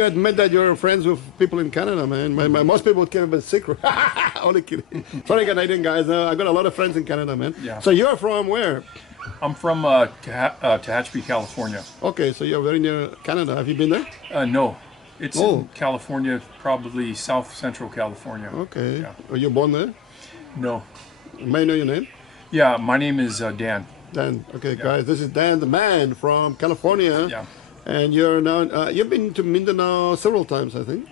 you admit that you're friends with people in Canada, man. Most people would keep it a secret. Only kidding. Sorry, Canadian guys. I got a lot of friends in Canada, man. Yeah. So you're from where? I'm from Tehachapi, California. Okay, so you're very near Canada. Have you been there? No, it's in California, probably South Central California. Okay. Yeah. Are you born there? No. May I know your name? Yeah, my name is Dan. Dan. Okay, Yeah. guys, this is Dan, the man from California. Yeah. And you're now, you've been to Mindanao several times, I think.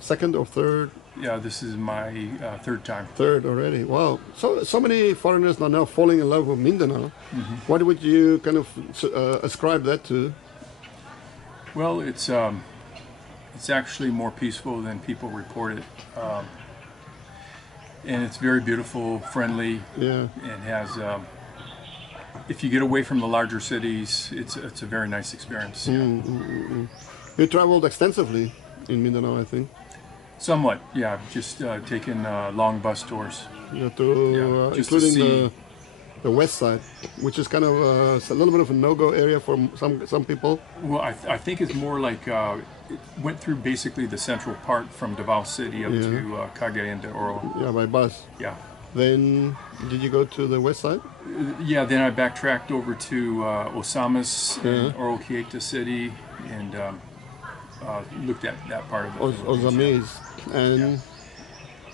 Second or third? Yeah, this is my third time. Third already. Wow. So many foreigners are now falling in love with Mindanao. What would you kind of ascribe that to? Well, it's actually more peaceful than people report it. And it's very beautiful, friendly. Yeah. And has, if you get away from the larger cities, it's a very nice experience. Yeah. You traveled extensively in Mindanao, I think. Somewhat, yeah. Just taken long bus tours. Yeah, Just to including see. the west side, which is kind of a little bit of a no-go area for some people. Well, I think it's more like it went through basically the central part from Davao City up to Cagayan de Oro. Yeah, by bus. Yeah. Then, did you go to the west side? Yeah, then I backtracked over to Osamis and Oroquieta City and looked at that part of it. Osamis. And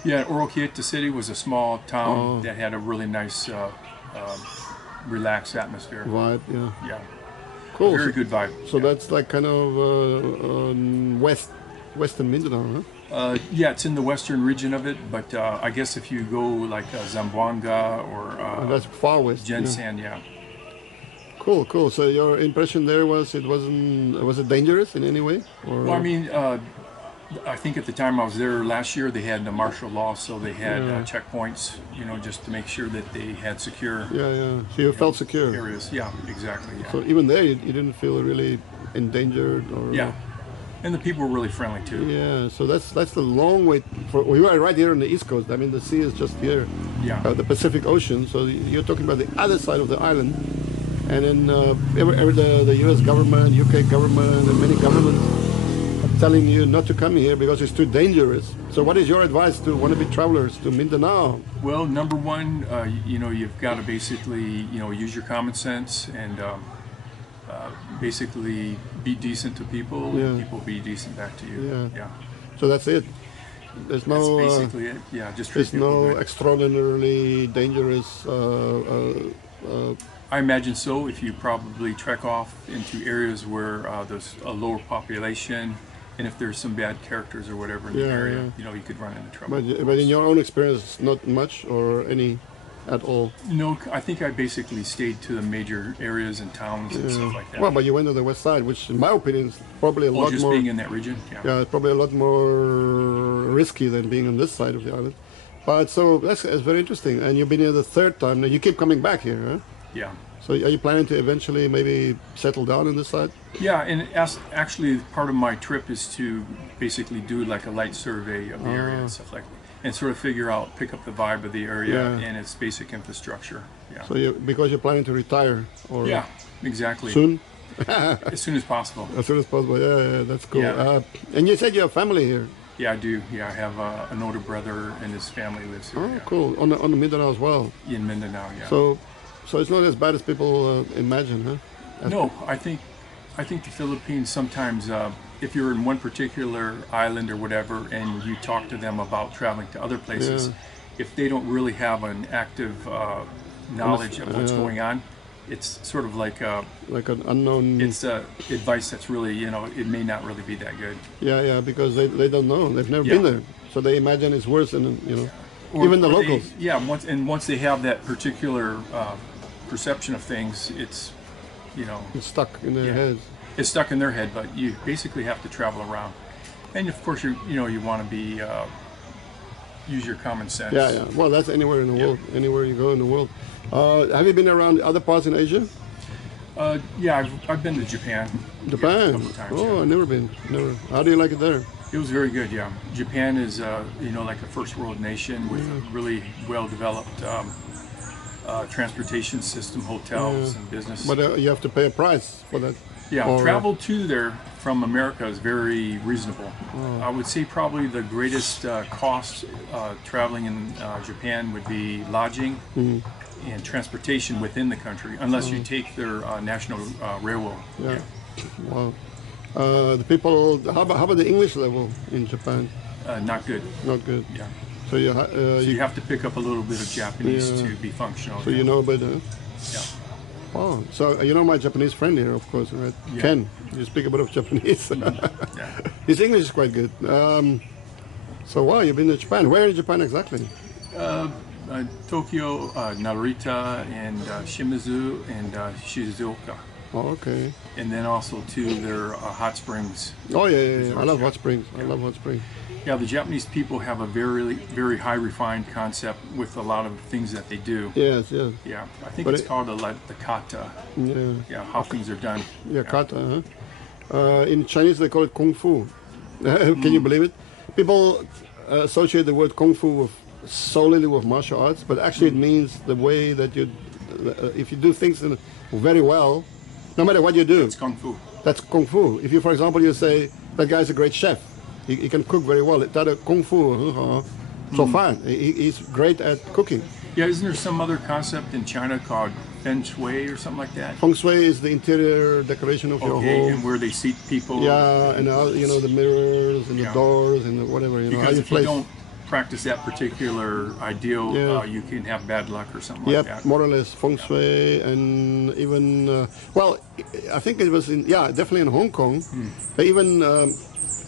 yeah, Oroquieta City was a small town that had a really nice, relaxed atmosphere. vibe, yeah. Yeah. Cool. Very good vibe. So that's like kind of western Mindanao, huh? Yeah, it's in the western region of it, but I guess if you go like Zamboanga or That's far west. Yeah. Jensen, yeah. Cool, cool. So your impression there was was it dangerous in any way? Or? Well, I mean, I think at the time I was there last year, they had the martial law, so they had checkpoints, you know, just to make sure that they had secure Yeah. So you felt secure. areas. Yeah, exactly. Yeah. So even there, you didn't feel really endangered, or Yeah, and the people were really friendly too. Yeah. So that's the long way. We are right here on the East Coast. I mean, the sea is just here. Yeah. The Pacific Ocean. So you're talking about the other side of the island, and then the U.S. government, UK government, and many governments telling you not to come here because it's too dangerous. So what is your advice to wannabe travelers to Mindanao? Well, number one, you know, you've got to basically, you know, use your common sense and basically be decent to people. And people be decent back to you. Yeah. So that's it. There's no. That's basically it. Yeah, just treat There's people no good. extraordinarily dangerous. I imagine so. If you probably trek off into areas where there's a lower population, and if there's some bad characters or whatever in the area, you know, you could run into trouble. But in your own experience, not much or any at all. No, I think I basically stayed to the major areas and towns and stuff like that. Well, but you went to the west side, which in my opinion is probably a lot just more. being in that region. Yeah, it's probably a lot more risky than being on this side of the island. But so that's very interesting. And you've been here the third time. Now you keep coming back here, huh? Yeah. So are you planning to eventually maybe settle down on this side? Yeah, and actually part of my trip is to basically do like a light survey of the area and stuff like that, and sort of pick up the vibe of the area and its basic infrastructure. Yeah. So because you're planning to retire, or yeah, exactly. soon? As soon as possible. As soon as possible. Yeah, that's cool. Yeah. And you said you have family here. Yeah, I do. Yeah, I have an older brother and his family lives here. Oh, cool. On the Mindanao as well. In Mindanao, yeah. So it's not as bad as people imagine, huh? No, I think the Philippines sometimes, if you're in one particular island or whatever, and you talk to them about traveling to other places, if they don't really have an active knowledge of what's going on, it's sort of like an unknown. It's advice that's really, you know, it may not really be that good. Yeah, because they don't know. They've never been there, so they imagine it's worse than even the locals. Once they have that particular perception of things, it's, you know, It's stuck in their heads. It's stuck in their head, but you basically have to travel around, and of course you want to be use your common sense. Yeah. Well, that's anywhere in the world. Anywhere you go in the world. Have you been around other parts in Asia? Yeah, I've been to Japan. Japan. Yeah, a couple of times, I've never been. Never. How do you like it there? It was very good. Yeah, Japan is you know, like a first world nation with really well developed transportation system, hotels, and business. But you have to pay a price for that. Yeah, Or, travel to there from America is very reasonable. I would say probably the greatest cost traveling in Japan would be lodging and transportation within the country, unless you take their national railroad. yeah. Wow. The people, how about the English level in Japan? Not good. Not good. Yeah. So you, So you have to pick up a little bit of Japanese Yeah. to be functional. so you know about that? Yeah. Wow. So you know my Japanese friend here, of course, right? Yeah. Ken. You speak a bit of Japanese. Yeah. His English is quite good. So wow, you've been to Japan. Where in Japan exactly? Tokyo, Narita, and Shimizu, and Shizuoka. Oh, okay. And then also to their hot springs. Oh yeah, yeah, yeah. I love Yeah. hot springs. I love hot springs. Yeah, the Japanese people have a very, very high refined concept with a lot of things that they do. Yes, yes. Yeah, I think But it's called the kata. Yeah. Yeah, how things are done. Yeah, kata. Huh? In Chinese, they call it kung fu. Can you believe it? People associate the word kung fu with, solely with martial arts, but actually it means the way that you, if you do things very well, no matter what you do, It's kung fu. that's kung fu. If you, for example, you say that guy's a great chef, he can cook very well. That a kung fu, so fine. He's great at cooking. Yeah, isn't there some other concept in China called feng shui or something like that? Feng shui is the interior decoration of your Okay, home. and where they seat people. Yeah, and you know, the mirrors and the Yeah. doors and the whatever, you know, how Because you if you place. don't practice that particular ideal, Yeah. you can have bad luck or something Yep, like that. more or less feng shui, and even well, I think it was in definitely in Hong Kong. They even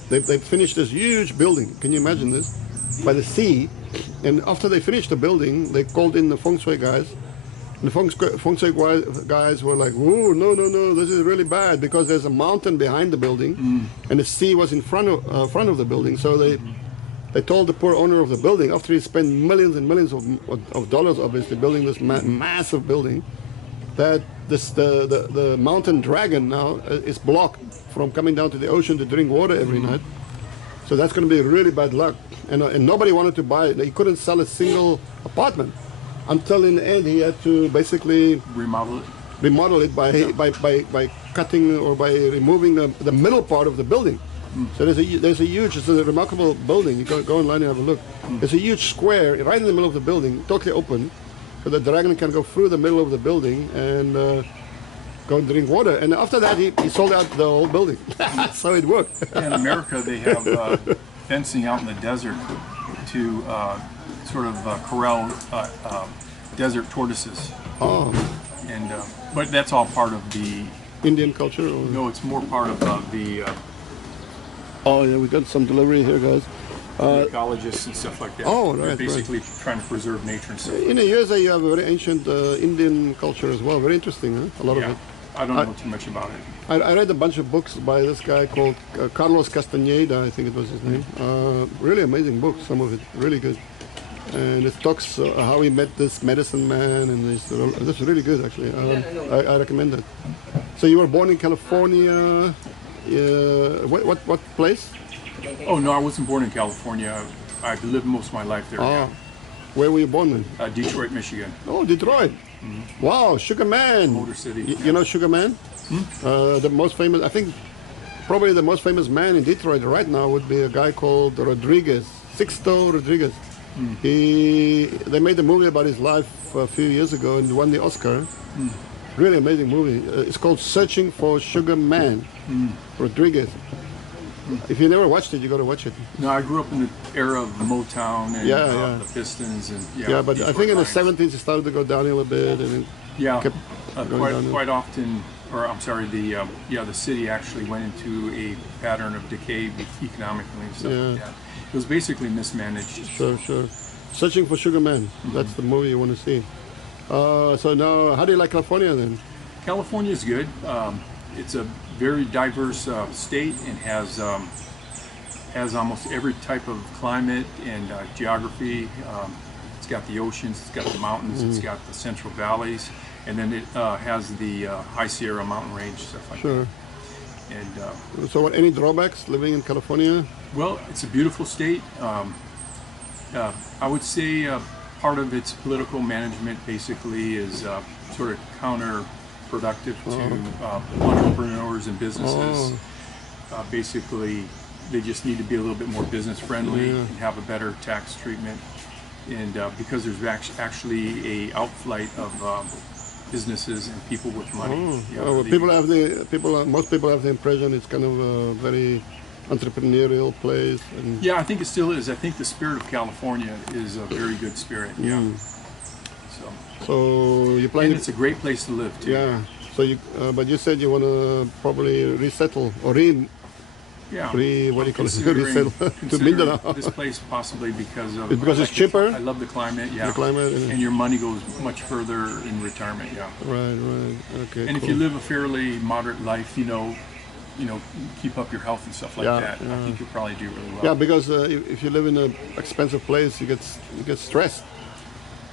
they finished this huge building. Can you imagine this? By the sea, and after they finished the building, they called in the feng shui guys. And the feng shui guys were like, "Whoa, no, no, no! This is really bad because there's a mountain behind the building, and the sea was in front of the building." So they told the poor owner of the building, after he spent millions and millions of dollars, obviously, building this massive building, that the mountain dragon now is blocked from coming down to the ocean to drink water every night. So that's going to be really bad luck. And nobody wanted to buy it. He couldn't sell a single apartment until in the end he had to basically Remodel it. it by cutting or by removing the middle part of the building. So there's a huge, it's a remarkable building. You go online and have a look. There's a huge square right in the middle of the building, totally open, so the dragon can go through the middle of the building and go and drink water. And after that, he sold out the whole building. So it worked. In America, they have fencing out in the desert to sort of corral desert tortoises. Oh, And but that's all part of the. Indian culture? Or? No, it's more part of the Oh, yeah, we got some delivery here, guys. ecologists and stuff like that. Oh, They're right, basically trying to preserve nature and stuff. In the USA, you have a very ancient Indian culture as well. Very interesting, huh? A lot of Yeah, it. I don't know too much about it. I read a bunch of books by this guy called Carlos Castaneda, I think it was his name. Really amazing books, some of it, really good. And it talks how he met this medicine man, and it's really good actually. I recommend it. So you were born in California. What place? Oh no, I wasn't born in California. I've lived most of my life there. Ah, where were you born then? Detroit, Michigan. Oh, Detroit. Wow, Sugar Man. Motor City. You know Sugar Man? The most famous, I think, probably the most famous man in Detroit right now would be a guy called Rodriguez, Sixto Rodriguez. They made a movie about his life a few years ago and won the Oscar. Really amazing movie. It's called Searching for Sugar Man. Rodriguez. If you never watched it, you got to watch it. No, I grew up in the era of Motown and Yeah. the Pistons and Yeah, but I Detroit think in the Lions. 70s it started to go downhill a bit, and it Yeah, kept going downhill. quite often, or I'm sorry, the city actually went into a pattern of decay economically and stuff like that. It was basically mismanaged. Sure. Searching for Sugar Man. That's the movie you want to see. So now, how do you like California then? California is good. It's a very diverse state and has almost every type of climate and geography. It's got the oceans, it's got the mountains, it's got the Central Valleys, and then it has the High Sierra mountain range, stuff like Sure. that. And So, any drawbacks living in California? well, it's a beautiful state. I would say part of its political management basically is sort of productive to entrepreneurs and businesses. Basically, they just need to be a little bit more business friendly and have a better tax treatment. And because there's actually a outflight of businesses and people with money. Most people have the impression it's kind of a very entrepreneurial place. And yeah, I think it still is. I think the spirit of California is a very good spirit. Yeah. So you plan. And it's a great place to live too. Yeah. So but you said you want to probably resettle or what do you call it? Resettle to Mindanao. This place possibly because of it's cheaper. I love the climate. Yeah. The climate and your money goes much further in retirement. Yeah. Right. Okay. And if you live a fairly moderate life, keep up your health and stuff like that. I think you'll probably do really well. Yeah, because if you live in an expensive place, you get stressed.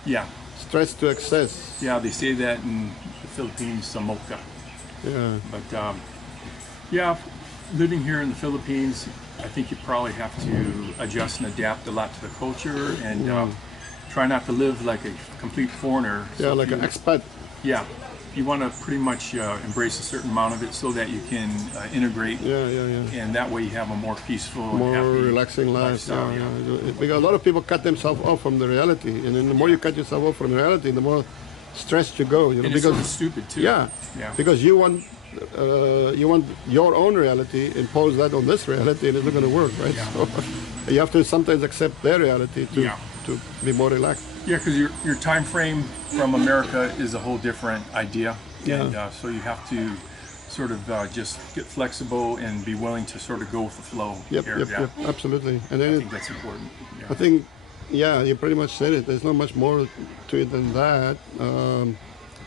Yeah. Stressed to excess. Yeah, they say that in the Philippines, samoka. Yeah. But living here in the Philippines, I think you probably have to adjust and adapt a lot to the culture and try not to live like a complete foreigner. Yeah, so like an expat. Yeah. You want to pretty much embrace a certain amount of it so that you can integrate. Yeah. And that way you have a more peaceful, more and happy relaxing life. Yeah. Because a lot of people cut themselves off from the reality, and then the more you cut yourself off from reality, the more stressed you go. And because it's sort of stupid too. Yeah. Because you want your own reality, impose that on this reality, and it's not going to work, right? Yeah. So you have to sometimes accept their reality to be more relaxed. Yeah, because your time frame from America is a whole different idea, and so you have to sort of just get flexible and be willing to sort of go with the flow. Yep, absolutely. And then I think that's important. Yeah. I think, you pretty much said it. There's not much more to it than that.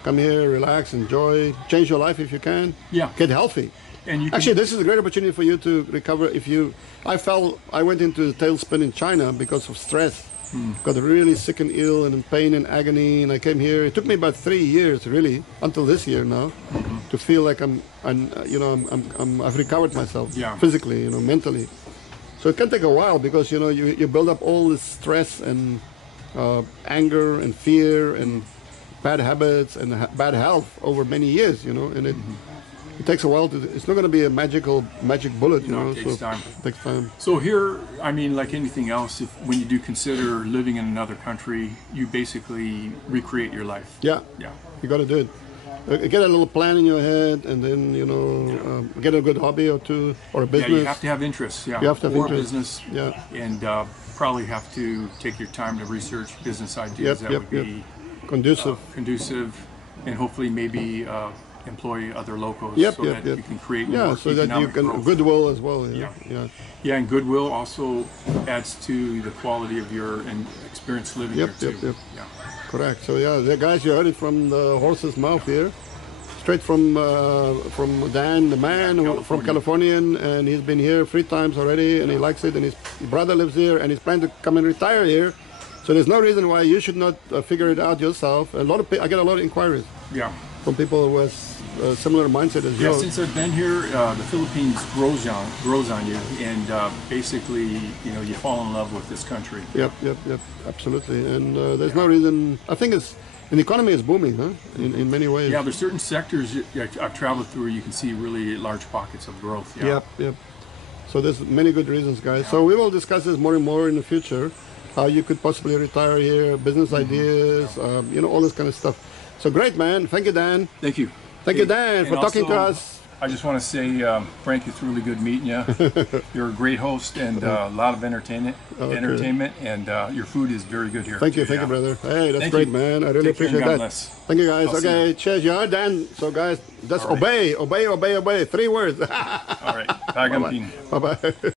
Come here, relax, enjoy, change your life if you can. Yeah. Get healthy. And actually, this is a great opportunity for you to recover. I went into the tailspin in China because of stress. Got really sick and ill and in pain and agony, and I came here. It took me about 3 years, really, until this year now, to feel like I've recovered myself physically, mentally. So it can take a while because you build up all this stress and anger and fear and bad habits and bad health over many years, and it takes a while it's not going to be a magic bullet, It takes time. It takes time. So here, I mean, like anything else, when you do consider living in another country, you basically recreate your life. Yeah. You got to do it. Get a little plan in your head, and then get a good hobby or two, or a business. Yeah, you have to have interests. Yeah, you have to have or interest. Business. Yeah, and probably have to take your time to research business ideas that would be conducive, and hopefully maybe employ other locals so that you can create more so that you can growth. Goodwill as well. And goodwill also adds to the quality of your experience living here too. Correct. So the guys, you heard it from the horse's mouth here, straight from Dan, the man from Californian, and he's been here 3 times already, and he likes it, and his brother lives here, and he's planning to come and retire here. So there's no reason why you should not figure it out yourself. I get a lot of inquiries. From people who have a similar mindset as yours. Since I've been here, the Philippines grows on you, and basically, you fall in love with this country. Yep, absolutely. And there's no reason. I think the economy is booming, huh? In many ways. Yeah, there's certain sectors I've traveled through. You can see really large pockets of growth. Yep. So there's many good reasons, guys. So we will discuss this more and more in the future. How you could possibly retire here, business ideas, all this kind of stuff. So great, man. Thank you, Dan. Thank you. Thank you, Dan, for talking to us. I just want to say, Frank, it's really good meeting you. You're a great host and a lot of entertainment, and your food is very good here. Thank you, brother. Hey, that's great, man. I really appreciate that. Thank you, guys. Okay, cheers. You heard Dan. So, guys, just obey. 3 words. All right. Bye-bye. Bye-bye.